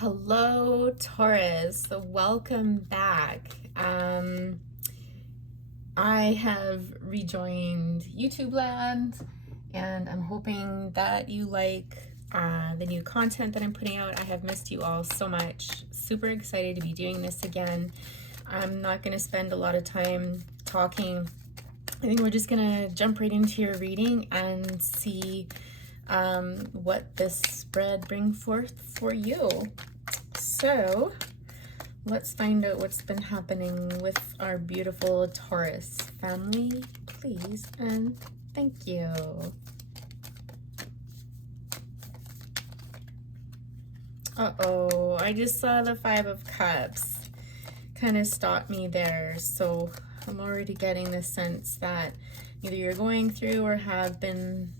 Hello, Taurus. Welcome back. I have rejoined YouTube land, and I'm hoping that you like the new content that I'm putting out. I have missed you all so much. Super excited to be doing this again. I'm not going to spend a lot of time talking. I think we're just going to jump right into your reading and see what this spread brings forth for you. So let's find out what's been happening with our beautiful Taurus family, please, and thank you. Uh-oh, I just saw the Five of Cups kind of stopped me there, so I'm already getting the sense that either you're going through or have been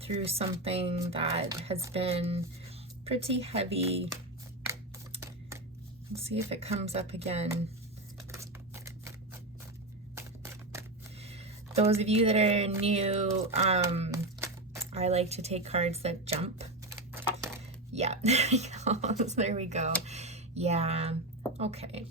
through something that has been pretty heavy. Let's see if it comes up again. Those of you that are new, I like to take cards that jump. Yeah, there we go. Yeah, okay.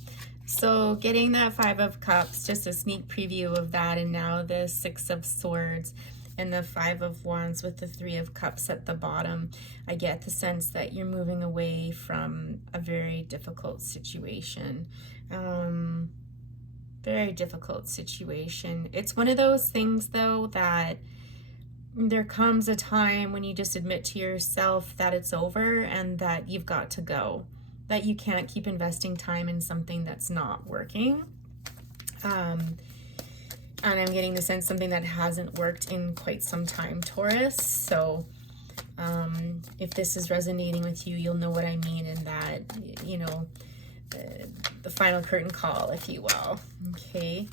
So getting that Five of Cups, just a sneak preview of that, and now the Six of Swords and the Five of Wands with the Three of Cups at the bottom. I get the sense that you're moving away from a very difficult situation. Very difficult situation. It's one of those things, though, that there comes a time when you just admit to yourself that it's over and that you've got to go, that you can't keep investing time in something that's not working. And I'm getting the sense something that hasn't worked in quite some time, Taurus. So if this is resonating with you, you'll know what I mean in that, you know, the final curtain call, if you will. Okay.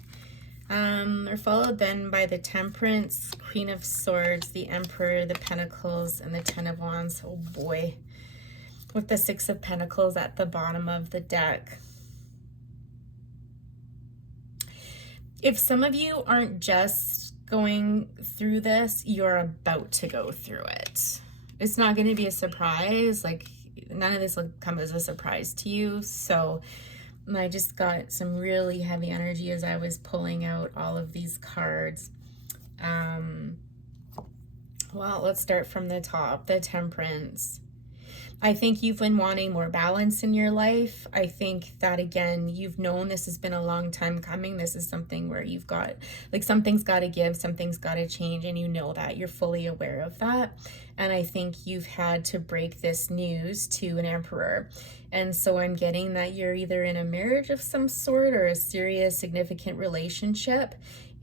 They're followed then by the Temperance, Queen of Swords, the Emperor, the Pentacles, and the Ten of Wands. Oh boy. With the Six of Pentacles at the bottom of the deck. If some of you aren't just going through this, you're about to go through it. It's not going to be a surprise. Like, none of this will come as a surprise to you. So I just got some really heavy energy as I was pulling out all of these cards. Well, let's start from the top, the Temperance. I think you've been wanting more balance in your life. I think that, again, you've known this has been a long time coming. This is something where you've got, like, something's got to give, something's got to change, and you know that. You're fully aware of that. And I think you've had to break this news to an emperor. And so I'm getting that you're either in a marriage of some sort or a serious, significant relationship.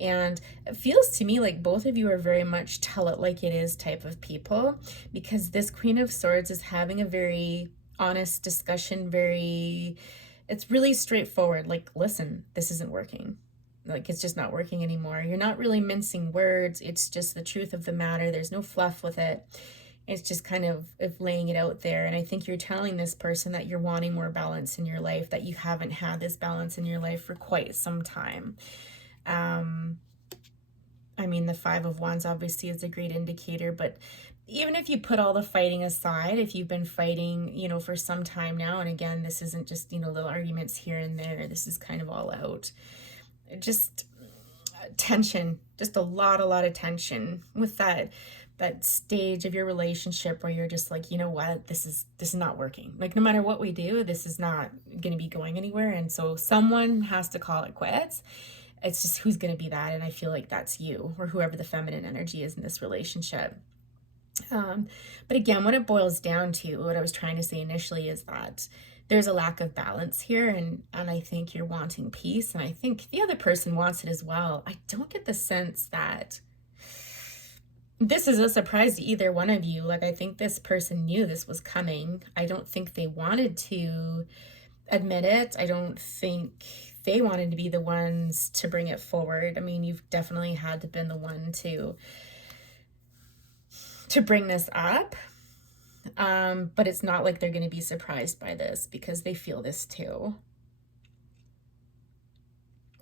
And it feels to me like both of you are very much tell it like it is type of people, because this Queen of Swords is having a very honest discussion, it's really straightforward. Like, listen, this isn't working. Like, it's just not working anymore. You're not really mincing words. It's just the truth of the matter. There's no fluff with it. It's just kind of laying it out there. And I think you're telling this person that you're wanting more balance in your life, that you haven't had this balance in your life for quite some time. I mean, the Five of Wands obviously is a great indicator, but even if you put all the fighting aside, if you've been fighting, you know, for some time now, and again, this isn't just, you know, little arguments here and there, this is kind of all out. Just tension, just a lot of tension with that stage of your relationship where you're just like, you know what, this is not working. Like, no matter what we do, this is not going to be going anywhere. And so someone has to call it quits. It's just who's going to be that. And I feel like that's you, or whoever the feminine energy is in this relationship. But again, what it boils down to, what I was trying to say initially, is that there's a lack of balance here. And I think you're wanting peace. And I think the other person wants it as well. I don't get the sense that this is a surprise to either one of you. Like, I think this person knew this was coming. I don't think they wanted to admit it. I don't think they wanted to be the ones to bring it forward. I mean, you've definitely had to been the one to bring this up. But it's not like they're going to be surprised by this, because they feel this too.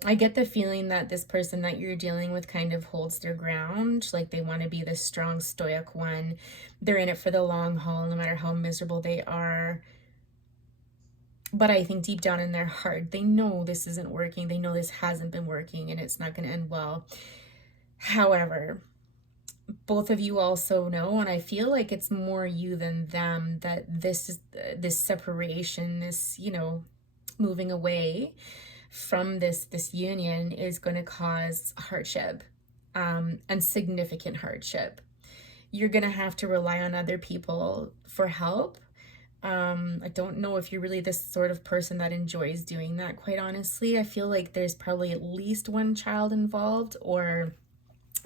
I get the feeling that this person that you're dealing with kind of holds their ground. Like, they want to be the strong, stoic one. They're in it for the long haul, no matter how miserable they are. But I think deep down in their heart, they know this isn't working. They know this hasn't been working and it's not going to end well. However, both of you also know, and I feel like it's more you than them, that this separation, this, moving away from this union is going to cause hardship, and significant hardship. You're going to have to rely on other people for help. I don't know if you're really this sort of person that enjoys doing that, quite honestly. I feel like there's probably at least one child involved, or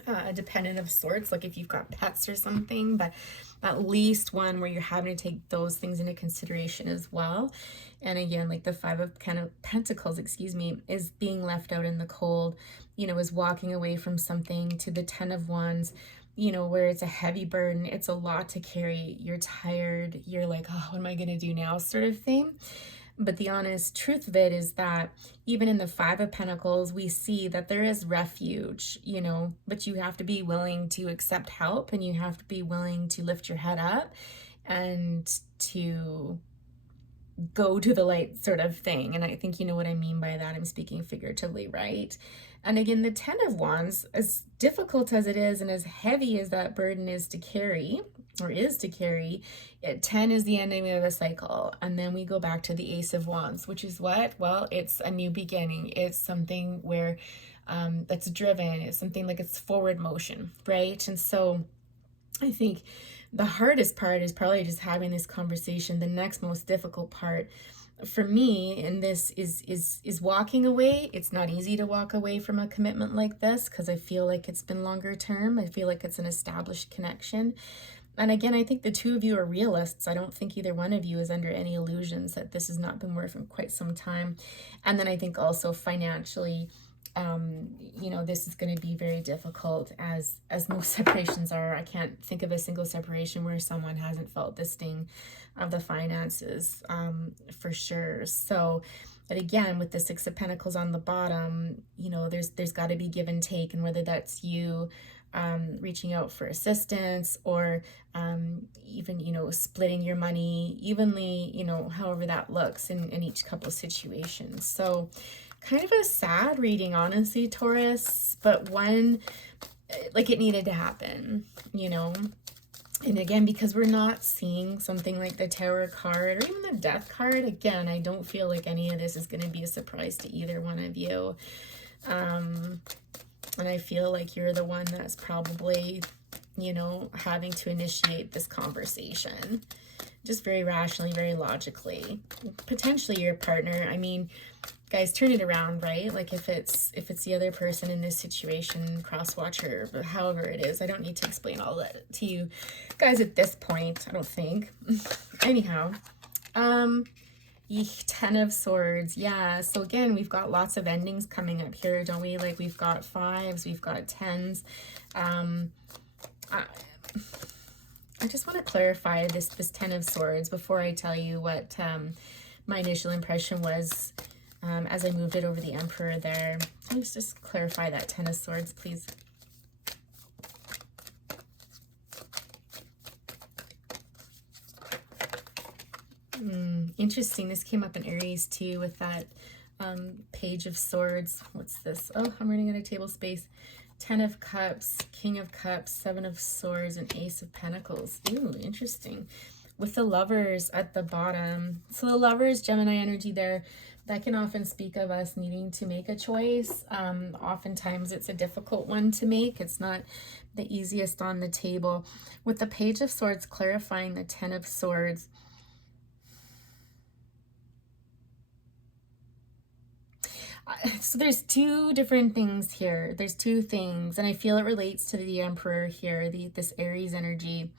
a dependent of sorts, like if you've got pets or something, but at least one where you're having to take those things into consideration as well. And again, like the Five of Pentacles, is being left out in the cold, is walking away from something, to the Ten of Wands, where it's a heavy burden, it's a lot to carry, you're tired, you're like, oh, what am I going to do now, sort of thing. But the honest truth of it is that even in the Five of Pentacles, we see that there is refuge, but you have to be willing to accept help, and you have to be willing to lift your head up and to go to the light, sort of thing. And I think you know what I mean by that. I'm speaking figuratively, right? And again, the Ten of Wands, as difficult as it is and as heavy as that burden is to carry, 10 is the ending of a cycle. And then we go back to the Ace of Wands, which is what? Well, it's a new beginning. It's something where that's driven. It's something like it's forward motion, right? And so I think the hardest part is probably just having this conversation. The next most difficult part for me, and this is walking away. It's not easy to walk away from a commitment like this, because I feel like it's been longer term. I feel like it's an established connection. And again, I think the two of you are realists. I don't think either one of you is under any illusions that this has not been working for quite some time. And then I think also financially, this is going to be very difficult, as most separations are. I can't think of a single separation where someone hasn't felt the sting of the finances, for sure. So, but again, with the Six of Pentacles on the bottom, there's got to be give and take, and whether that's you reaching out for assistance, or even splitting your money evenly, however that looks in each couple of situations. So kind of a sad reading, honestly, Taurus, but one, like, it needed to happen, and again, because we're not seeing something like the Tower card or even the Death card, again, I don't feel like any of this is going to be a surprise to either one of you. And I feel like you're the one that's probably, having to initiate this conversation, just very rationally, very logically. Potentially your partner. I mean, guys, turn it around, right? Like if it's the other person in this situation, cross watcher, but however it is, I don't need to explain all that to you guys at this point, I don't think. Anyhow, Ten of Swords. Yeah, so again, we've got lots of endings coming up here, don't we? Like we've got fives, we've got tens. I just want to clarify this Ten of Swords before I tell you what my initial impression was as I moved it over the Emperor there. Let's just clarify that Ten of Swords, please. Interesting. This came up in Aries too with that Page of Swords. What's this? Oh, I'm running out of table space. Ten of Cups, King of Cups, Seven of Swords, and Ace of Pentacles. Ooh, interesting. With the Lovers at the bottom. So the Lovers, Gemini energy there, that can often speak of us needing to make a choice. Oftentimes it's a difficult one to make. It's not the easiest on the table. With the Page of Swords clarifying the Ten of Swords, so there's two different things here. There's two things, and I feel it relates to the Emperor here, this Aries energy.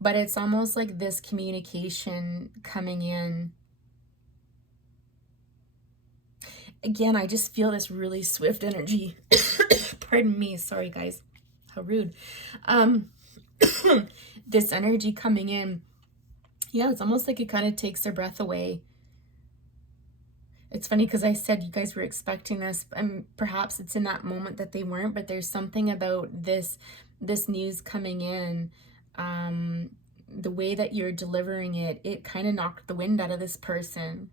But it's almost like this communication coming in. Again, I just feel this really swift energy. Pardon me. Sorry, guys. How rude. This energy coming in. Yeah, it's almost like it kind of takes their breath away. It's funny because I said you guys were expecting this, and perhaps it's in that moment that they weren't, but there's something about this news coming in, the way that you're delivering it, it kind of knocked the wind out of this person.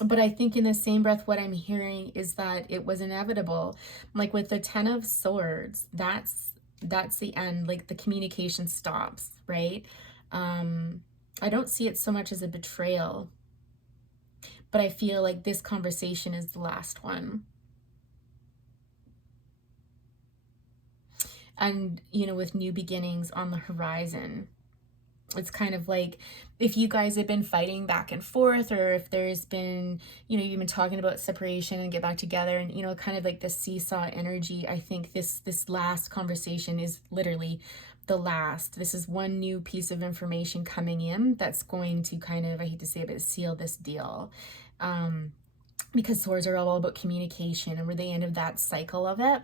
But I think in the same breath, what I'm hearing is that it was inevitable. Like with the Ten of Swords, that's the end. Like the communication stops, right? I don't see it so much as a betrayal, but I feel like this conversation is the last one. And, you know, with new beginnings on the horizon, it's kind of like if you guys have been fighting back and forth, or if there's been, you know, you've been talking about separation and get back together, and, you know, kind of like the seesaw energy. I think this last conversation is literally the last. This is one new piece of information coming in that's going to kind of, I hate to say it, but seal this deal. Because swords are all about communication, and we're the end of that cycle of it.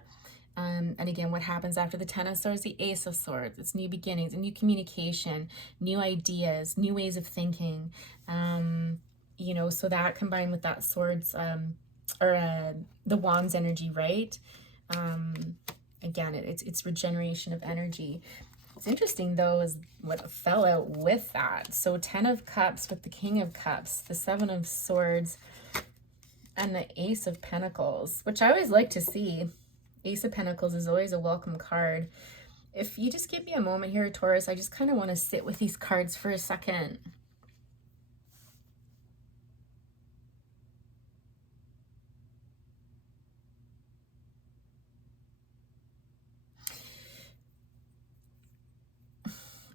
And again, what happens after the Ten of Swords? The Ace of Swords. It's new beginnings, a new communication, new ideas, new ways of thinking. You know, so that combined with that Swords, the Wands energy, right? Again, it's regeneration of energy. What's interesting, though, is what fell out with that. So 10 of Cups with the King of Cups, the 7 of Swords, and the Ace of Pentacles, which I always like to see. Ace of Pentacles is always a welcome card. If you just give me a moment here, Taurus, I just kind of want to sit with these cards for a second.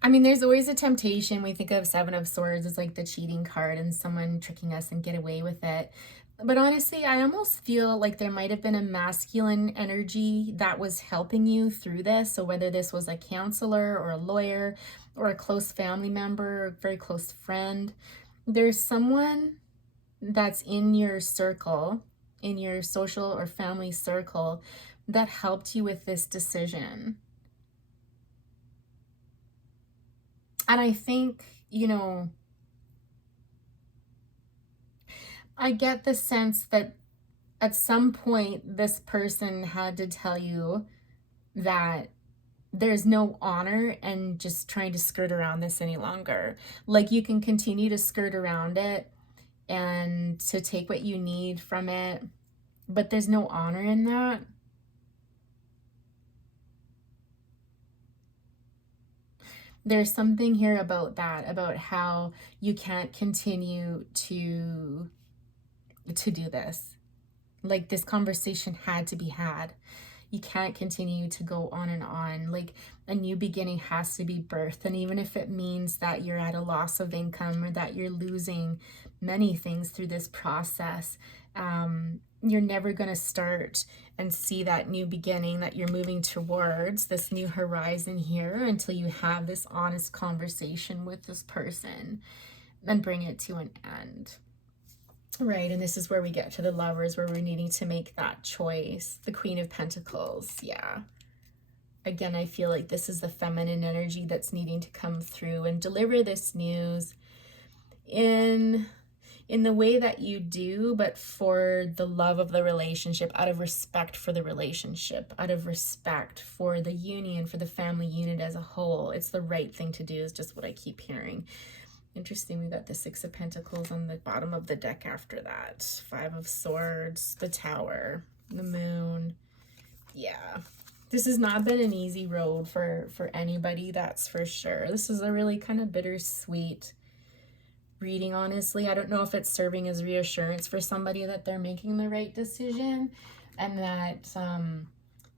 I mean, there's always a temptation. We think of 7 of Swords as like the cheating card and someone tricking us and get away with it. But honestly, I almost feel like there might have been a masculine energy that was helping you through this. So whether this was a counselor or a lawyer or a close family member, or a very close friend, there's someone that's in your circle, in your social or family circle, that helped you with this decision. And I think, you know, I get the sense that at some point this person had to tell you that there's no honor and just trying to skirt around this any longer. Like you can continue to skirt around it and to take what you need from it, but there's no honor in that. There's something here about that, about how you can't continue to do this. Like this conversation had to be had. You can't continue to go on and on. Like a new beginning has to be birthed. And even if it means that you're at a loss of income or that you're losing many things through this process, you're never going to start and see that new beginning that you're moving towards, this new horizon here, until you have this honest conversation with this person and bring it to an end. Right, and this is where we get to the Lovers, where we're needing to make that choice. The Queen of Pentacles, yeah. Again, I feel like this is the feminine energy that's needing to come through and deliver this news in the way that you do, but for the love of the relationship, out of respect for the relationship, out of respect for the union, for the family unit as a whole. It's the right thing to do, is just what I keep hearing. Interesting, we got the 6 of Pentacles on the bottom of the deck after that. 5 of Swords, the Tower, the Moon. Yeah, this has not been an easy road for anybody, that's for sure. This is a really kind of bittersweet reading, honestly. I don't know if it's serving as reassurance for somebody that they're making the right decision, and that,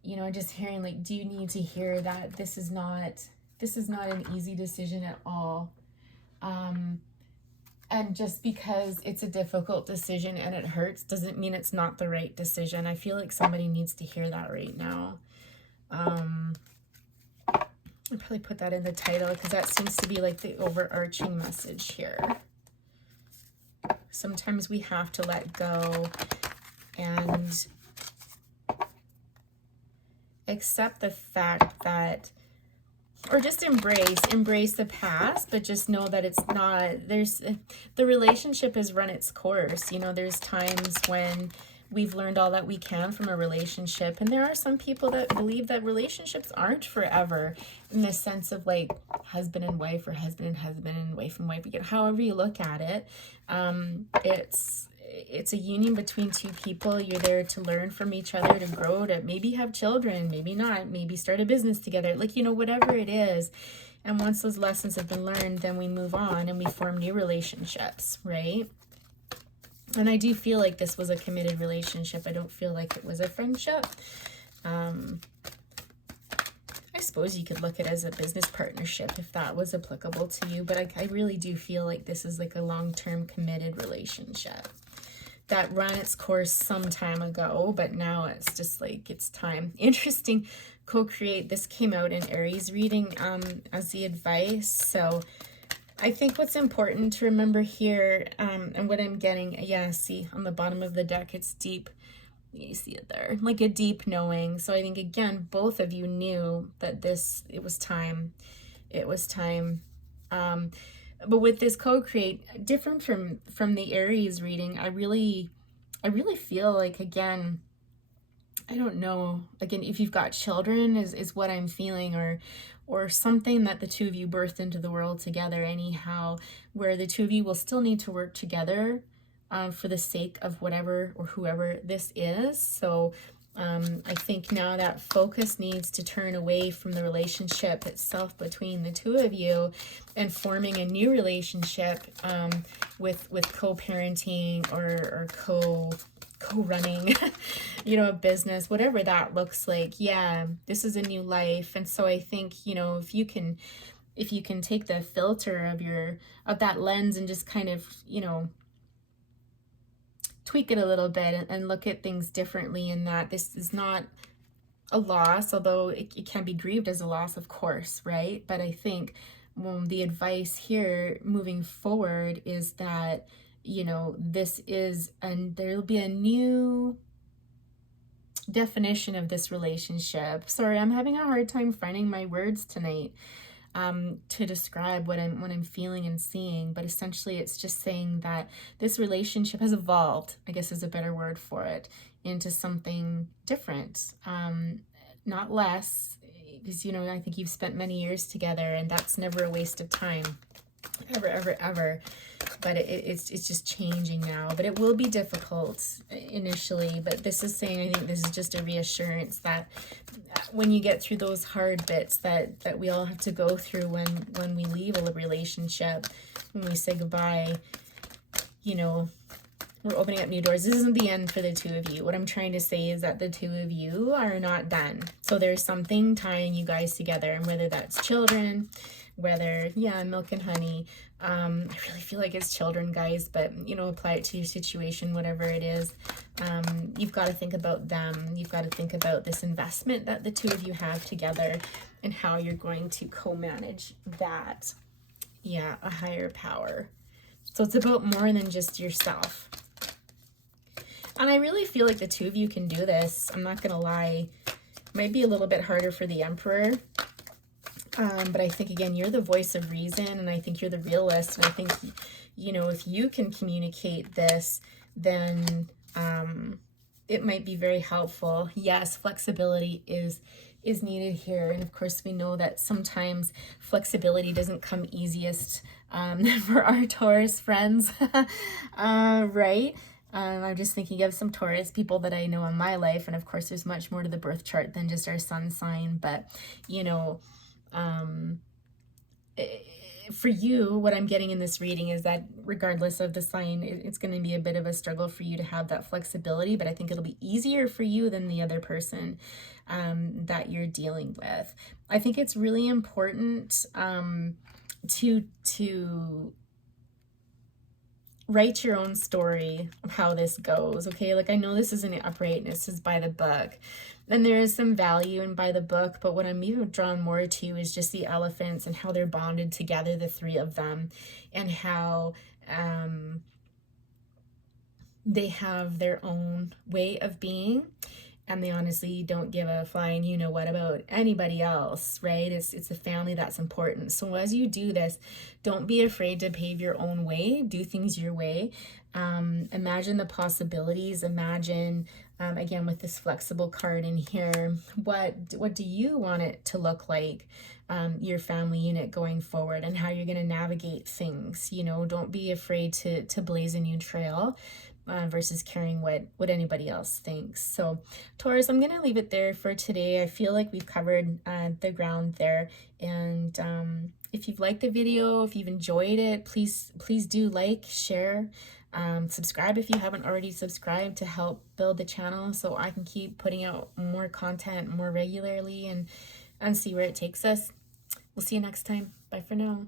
you know, just hearing like, do you need to hear that this is not an easy decision at all. And just because it's a difficult decision and it hurts doesn't mean it's not the right decision. I feel like somebody needs to hear that right now. I'll probably put that in the title because that seems to be like the overarching message here. Sometimes we have to let go and accept the fact that, or just embrace the past, but just know that it's not, the relationship has run its course. You know, there's times when we've learned all that we can from a relationship, and there are some people that believe that relationships aren't forever, in the sense of like husband and wife, or husband and husband and wife, however you look at it. it's a union between two people. You're there to learn from each other, to grow, to maybe have children, maybe not, maybe start a business together, like, you know, whatever it is. And once those lessons have been learned, then we move on and we form new relationships, right? And I do feel like this was a committed relationship. I don't feel like it was a friendship. I suppose you could look at it as a business partnership if that was applicable to you, but I really do feel like this is like a long-term committed relationship that ran its course some time ago, but now it's just like it's time. Interesting, co-create. This came out in Aries reading as the advice. So I think what's important to remember here, and what I'm getting, yeah, see on the bottom of the deck, it's deep. You see it there, like a deep knowing. So I think, again, both of you knew that it was time. It was time. But with this co-create, different from the Aries reading, I really feel like, again, I don't know, again, if you've got children is what I'm feeling, or something that the two of you birthed into the world together anyhow, where the two of you will still need to work together for the sake of whatever or whoever this is. So I think now that focus needs to turn away from the relationship itself between the two of you and forming a new relationship with co-parenting or co-running, you know, a business, whatever that looks like. Yeah, this is a new life. And so I think, you know, if you can take the filter of that lens and just kind of, you know, tweak it a little bit and look at things differently, in that this is not a loss, although it can be grieved as a loss, of course, right? But I think the advice here moving forward is that, you know, this is, and there'll be a new definition of this relationship. Sorry, I'm having a hard time finding my words tonight to describe what I'm feeling and seeing, but essentially it's just saying that this relationship has evolved, I guess is a better word for it, into something different, not less, because, you know, I think you've spent many years together, and that's never a waste of time, ever, ever, ever. But it's just changing now. But it will be difficult initially. But this is saying, I think this is just a reassurance that when you get through those hard bits that we all have to go through when we leave a relationship, when we say goodbye, you know, we're opening up new doors. This isn't the end for the two of you. What I'm trying to say is that the two of you are not done. So there's something tying you guys together, and whether that's children, whether, yeah, milk and honey. I really feel like it's children, guys, but, you know, apply it to your situation, whatever it is. You've got to think about them. You've got to think about this investment that the two of you have together and how you're going to co-manage that. Yeah, a higher power. So it's about more than just yourself. And I really feel like the two of you can do this. I'm not going to lie. It might be a little bit harder for the Emperor. But I think, again, you're the voice of reason, and I think you're the realist. And I think, you know, if you can communicate this, then it might be very helpful. Yes, flexibility is needed here. And of course, we know that sometimes flexibility doesn't come easiest for our Taurus friends, right? I'm just thinking of some Taurus people that I know in my life. And of course, there's much more to the birth chart than just our sun sign. But, you know, for you, what I'm getting in this reading is that regardless of the sign, it's going to be a bit of a struggle for you to have that flexibility, but I think it'll be easier for you than the other person that you're dealing with. I think it's really important to write your own story of how this goes, okay? Like, I know this isn't upright and this is by the book, and there is some value in by the book, but what I'm even drawn more to is just the elephants and how they're bonded together, the three of them, and how they have their own way of being, and they honestly don't give a flying you know what about anybody else, right? It's a family that's important. So as you do this, don't be afraid to pave your own way, do things your way. Imagine the possibilities. Imagine, again, with this flexible card in here, what do you want it to look like, your family unit going forward, and how you're going to navigate things. You know, don't be afraid to blaze a new trail. versus caring what anybody else thinks. So Taurus, I'm gonna leave it there for today. I feel like we've covered the ground there, and if you've liked the video, if you've enjoyed it, please do like, share, subscribe if you haven't already subscribed, to help build the channel so I can keep putting out more content more regularly and see where it takes us. We'll see you next time. Bye for now.